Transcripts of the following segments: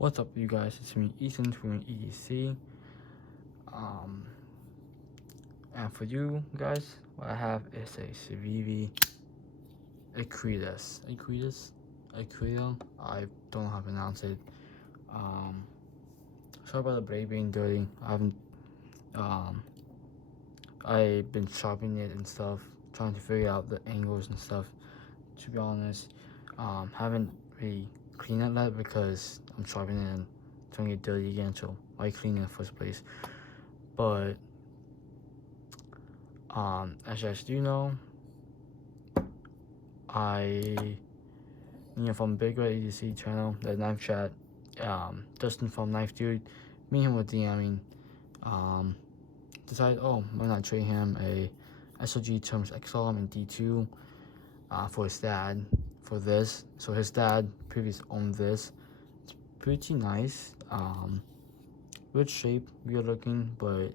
What's up, you guys? It's me, Ethan from EDC. And for you guys, what I have is a Civivi aquila. I don't know how to pronounce it. Sorry about the blade being dirty. I've been sharpening it and stuff, trying to figure out the angles and stuff. To be honest, haven't really cleaned it yet because I'm sharpening it and it's gonna get dirty again. So why clean it in the first place? But as you guys do know, from Big Red EDC channel, the knife chat, Dustin from Knife Dude, me and him were DMing, decided, why not trade him a SOG Terms XL and D2 for his dad for this. So his dad previously owned this. It's pretty nice, weird shape, weird looking, but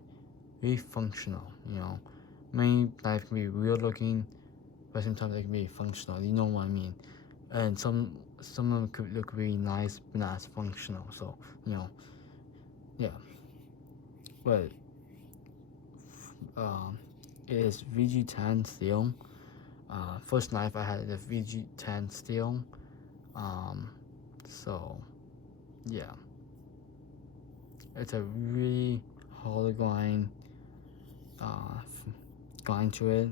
very functional. Many knives can be weird looking, but sometimes they can be functional. You know what I mean? And some of them could look really nice, but not as functional. So yeah. But it is VG10 steel. First knife I had the VG10 steel. So yeah, it's a really hard grind to it.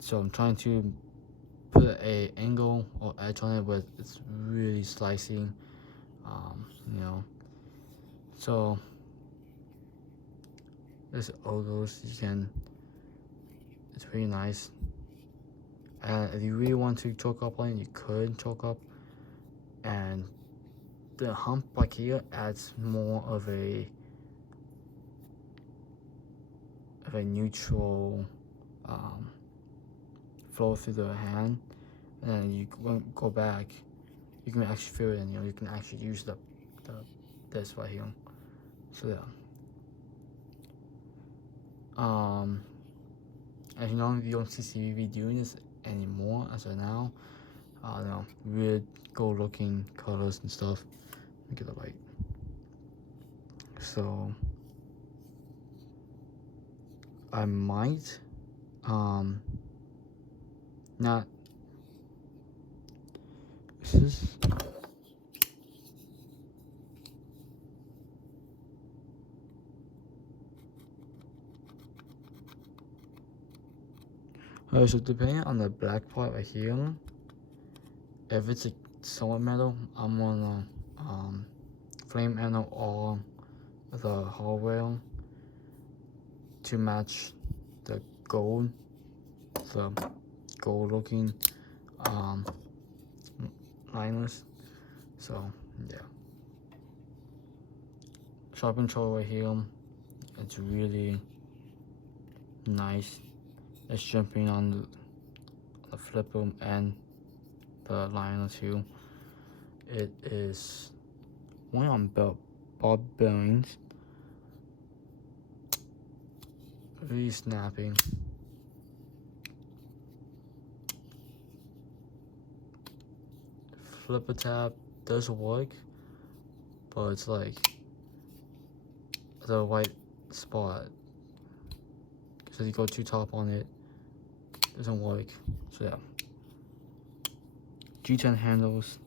So I'm trying to put a angle or edge on it, but it's really slicing. So this ogles it's really nice. And if you really want to choke up on it, you could choke up. And the hump back here adds more of a neutral flow through the hand. And then you go back, you can actually feel it, and you can actually use this right here. So yeah. As you know, you don't see Civivi doing this anymore as of now. Weird gold looking colors and stuff. Let me get the light. So I might not. So depending on the black part right here, if it's a solid metal, I'm gonna flame angle all the hardware to match the gold looking liners. So yeah, sharp control right here, it's really nice. It's jumping on the flipper and the liner too. It is one on bob bearings, really snappy. Flipper tab does work, but it's like the white spot, so you go too top on it, doesn't work. So yeah, G10 handles,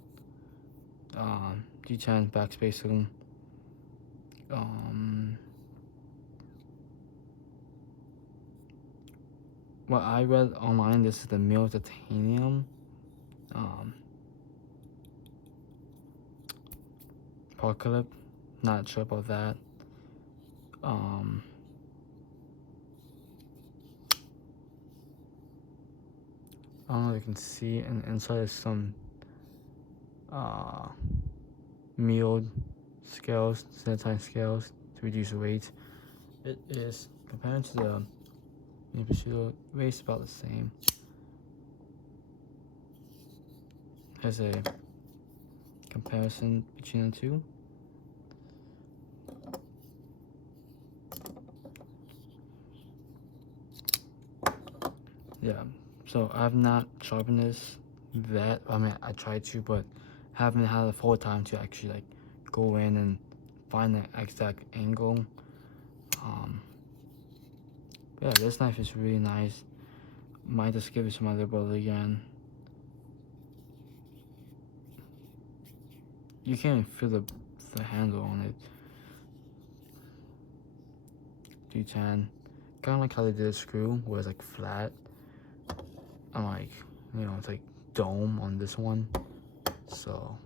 G10 backspacer, what I read online, this is the mill titanium, power clip, not sure about that. I don't know if you can see, and inside is some milled scales, sanitized scales to reduce the weight. It is, compared to the Prosciutto, weight's about the same. There's a comparison between the two. Yeah, so I've not sharpened this I tried to, but haven't had a full time to actually go in and find the exact angle. Yeah, this knife is really nice. Might just give it to my little brother again. You can't feel the handle on it. D10. Kind of like how they did a screw, where it's like flat. And like, you know, it's like dome on this one. So,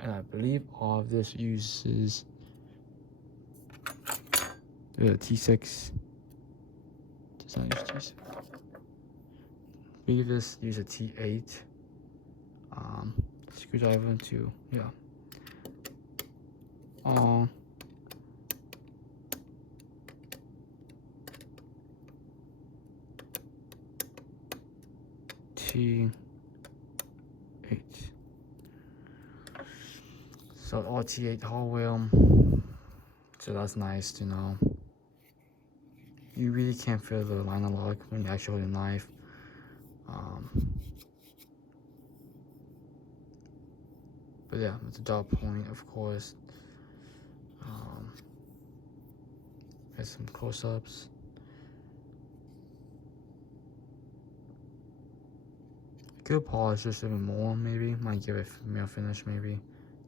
and I believe all of this uses the T6. Does not use T6. I believe this use a T8 screwdriver to, yeah. T8. So all T8 hall wheel. So that's nice to know. You really can't feel the liner lock when you actually hold a knife. But yeah, with the dot point, of course. There's some close-ups. Could polish just even more, maybe. Might give it a mirror finish, maybe,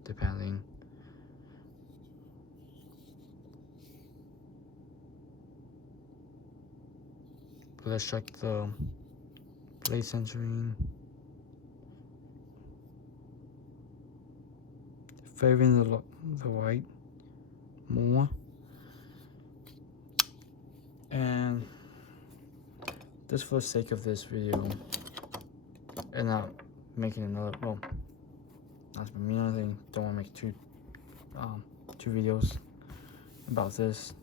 depending. But let's check the blade centering. Favoring the white more. And just for the sake of this video, and not making another, well, that's me another thing, don't want to make two videos about this.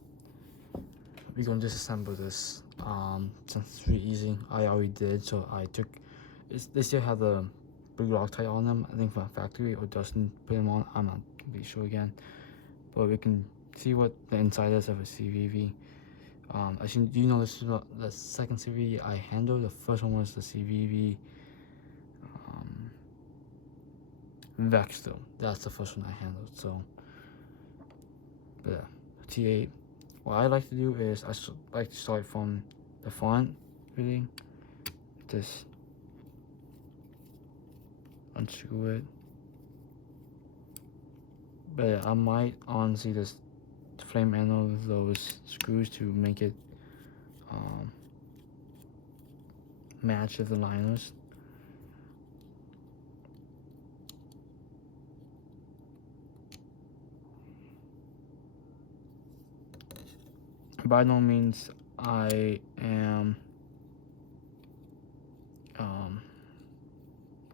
We're gonna disassemble this. Since it's really easy, I already did. So I took. They still have the big Loctite on them. I think from a factory, or Dustin put them on. I'm not really sure again, but we can see what the inside is of a Civivi. Actually, do you know this is the second Civivi I handled? The first one was the Civivi Vexto. That's the first one I handled. So, but yeah, T8. What I like to do is I like to start from the front, really. Just unscrew it. But yeah, I might honestly just flame handle those screws to make it match with the liners. By no means I am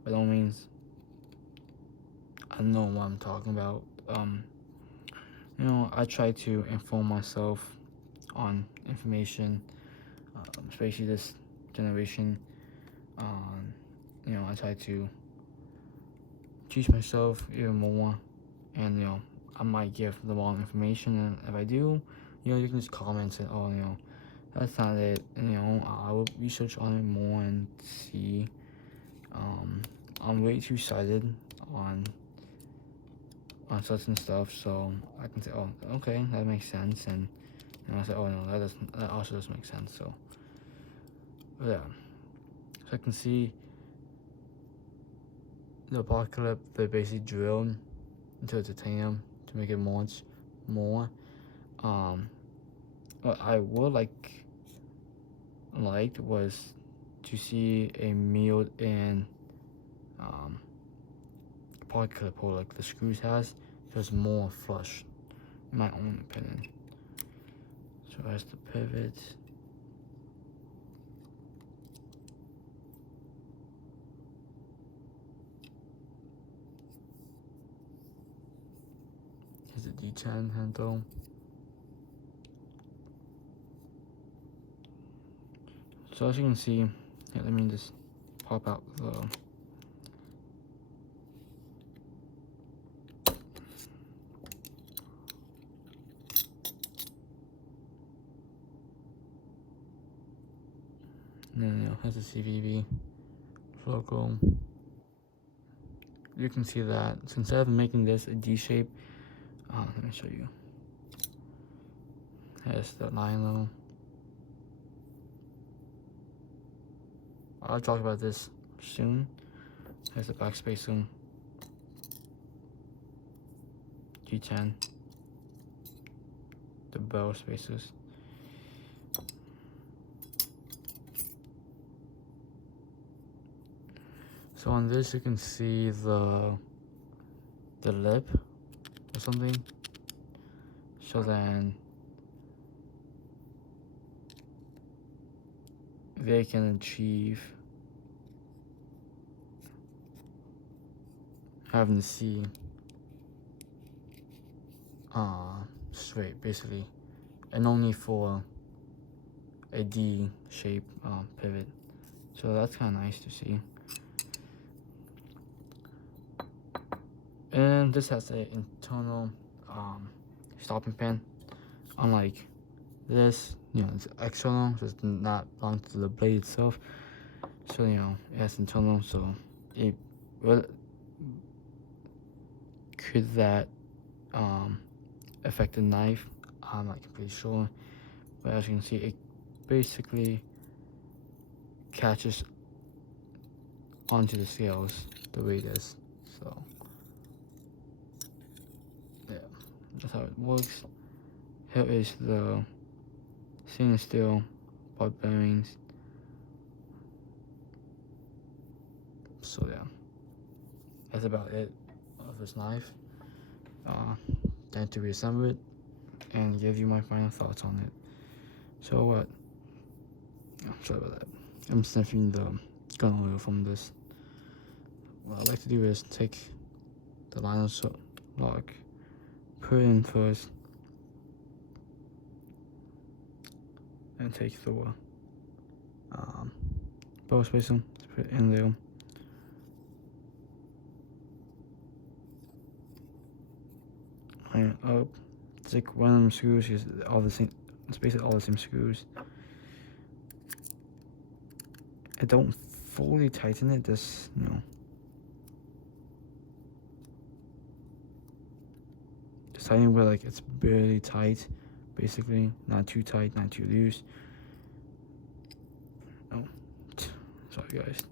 by no means I know what I'm talking about. You know, I try to inform myself on information, especially this generation. You know, I try to teach myself even more, and you know, I might give the wrong information, and if I do, you know, you can just comment and say, oh, you know, that's not it, and you know, I will research on it more and see. I'm way too sighted on certain stuff, so I can say, oh, okay, that makes sense, and I say, oh no, that also doesn't make sense. So yeah, so I can see the pocket clip they basically drilled into the titanium to make it much more. What I would liked was to see a milled in pocket clip hole like the screws has, just more flush, in my own opinion. So that's the pivot. Here's the D10 handle. So as you can see, yeah, let me just pop out the and then, you know, has the Civivi logo. you can see that. So instead of making this a D shape, let me show you. Here's the line though. I'll talk about this soon. Here's the backspace soon. G10. The barrel spaces. So on this you can see the lip or something. So then they can achieve having the C straight basically, and only for a D shape pivot. So that's kind of nice to see. And this has an internal stopping pin, unlike this, you know, it's external, so it's not belong to the blade itself. So you know, it has internal, so it will could that affect the knife? I'm not completely sure, but as you can see, it basically catches onto the scales the way it is. So yeah, that's how it works. Here is the stainless steel ball bearings. So yeah, that's about it of this knife. Time to reassemble it and give you my final thoughts on it. So what? I'm sorry about that. I'm sniffing the gun oil from this. What I like to do is take the liner lock, put it in first, and take the barrel spacer, put it in there. Line it up. Take one of them screws, use all the same. It's basically all the same screws. I don't fully tighten it, just, you know, just tighten it where like it's barely tight, basically, not too tight, not too loose. Oh, sorry guys.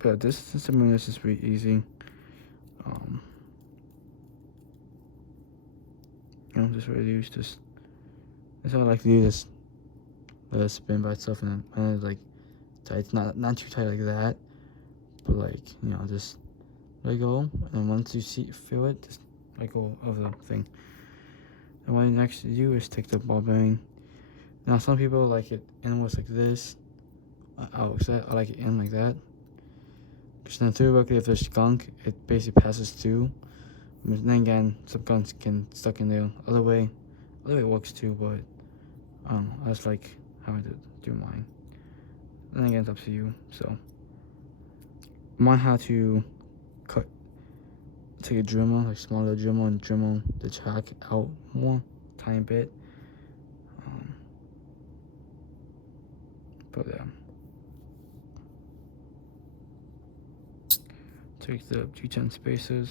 But this is something that's just pretty easy. You know, just reduce this. That's how I like to do this. Let it spin by itself, and then it's like tight, not too tight like that, but like, you know, just let go. And then once you feel it, just let go of the thing. And what you next do is take the ball bearing. Now some people like it inwards like this. I like it in like that. Because then theoretically, if there's gunk, it basically passes through. And then again, some gunk can stuck in there. Other way works too, but I don't know. I just like how I do mine. And again, it's up to you. So mine had to take a Dremel, like smaller Dremel, and Dremel the track out more, tiny bit. But yeah. Take the G10 spacers,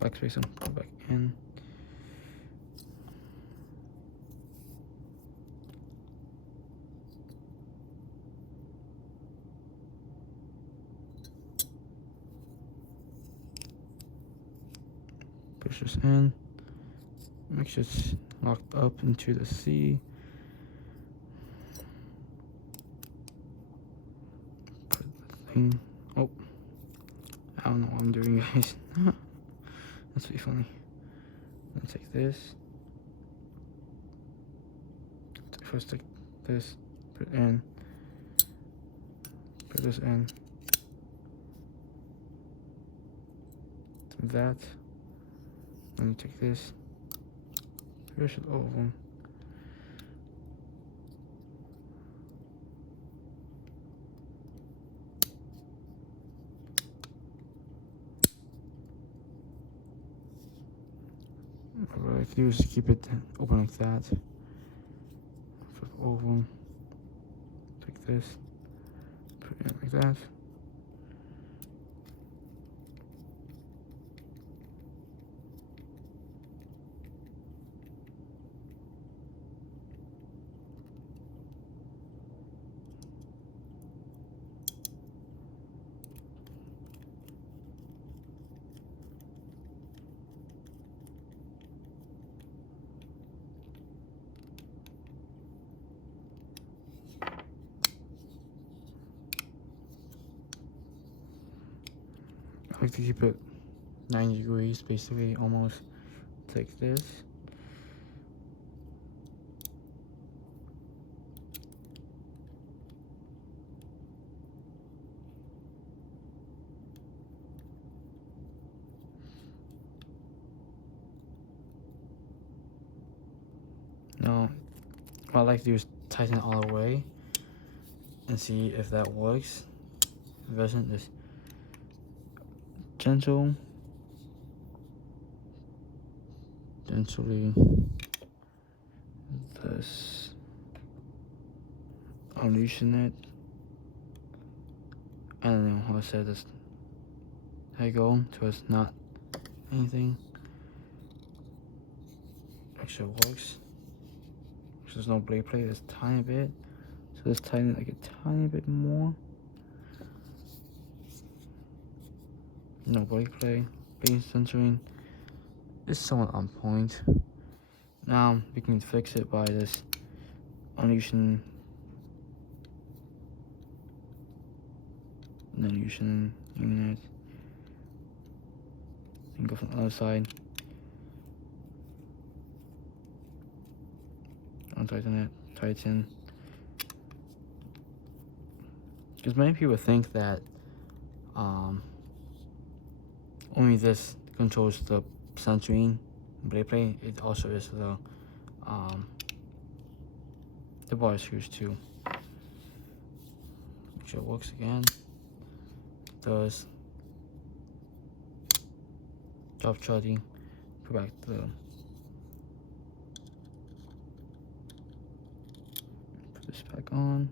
back spacer, put back in. Push this in. Make sure it's locked up into the C. Put the thing. Oh. I don't know what I'm doing, guys. That's pretty funny. Let's take this. First take this, put it in. Put this in. That. Then you take this. Push it over. What I can do is keep it open like that. Flip over. Take this. Put it in like that. I like to keep it 90 degrees, basically almost like this. Now, what I like to do is tighten it all the way and see if that works. If it doesn't, just gently this, unloosen it, and then how I said this, there you go, so it's not anything. Actually works. There's no blade plate, it's tiny bit, so let's tighten it like a tiny bit more. No brake plate, base centering is somewhat on point. Now we can fix it by this unloosening and then loosening it. And go from the other side. Untighten it, tighten. Because many people think that only this controls the centering blade plate. It also is the bar screws too. Make sure it works again. It does. Drop charging. Put back the. Put this back on.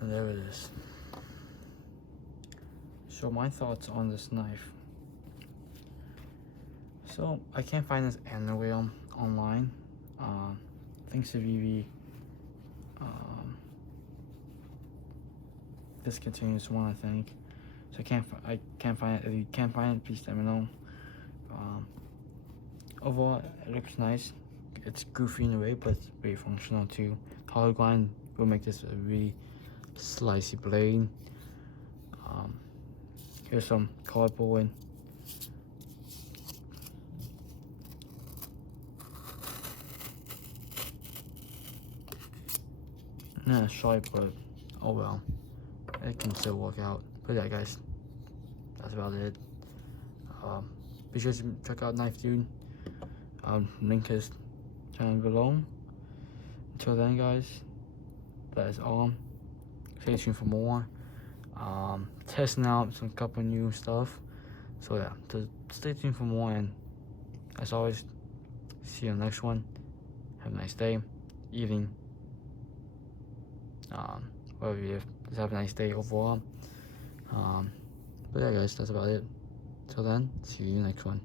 And there it is. So my thoughts on this knife. So I can't find this handle wheel online. I think Civivi discontinues one, I think. So I can't find it. If you can't find it, please let me know. Overall, it looks nice. It's goofy in a way, but it's very functional too. Hollow grind will make this a really slicey blade. Here's some cardboard. Not sharp, but oh well, it can still work out. But yeah, guys, that's about it. Be sure to check out Knife Dude. Link is down below. Until then, guys, that is all. Stay tuned for more. Testing out some couple new stuff. So yeah, so stay tuned for more, and as always, see you on the next one. Have a nice day, evening, whatever you just have a nice day overall. But yeah, guys, that's about it. Till then, see you in the next one.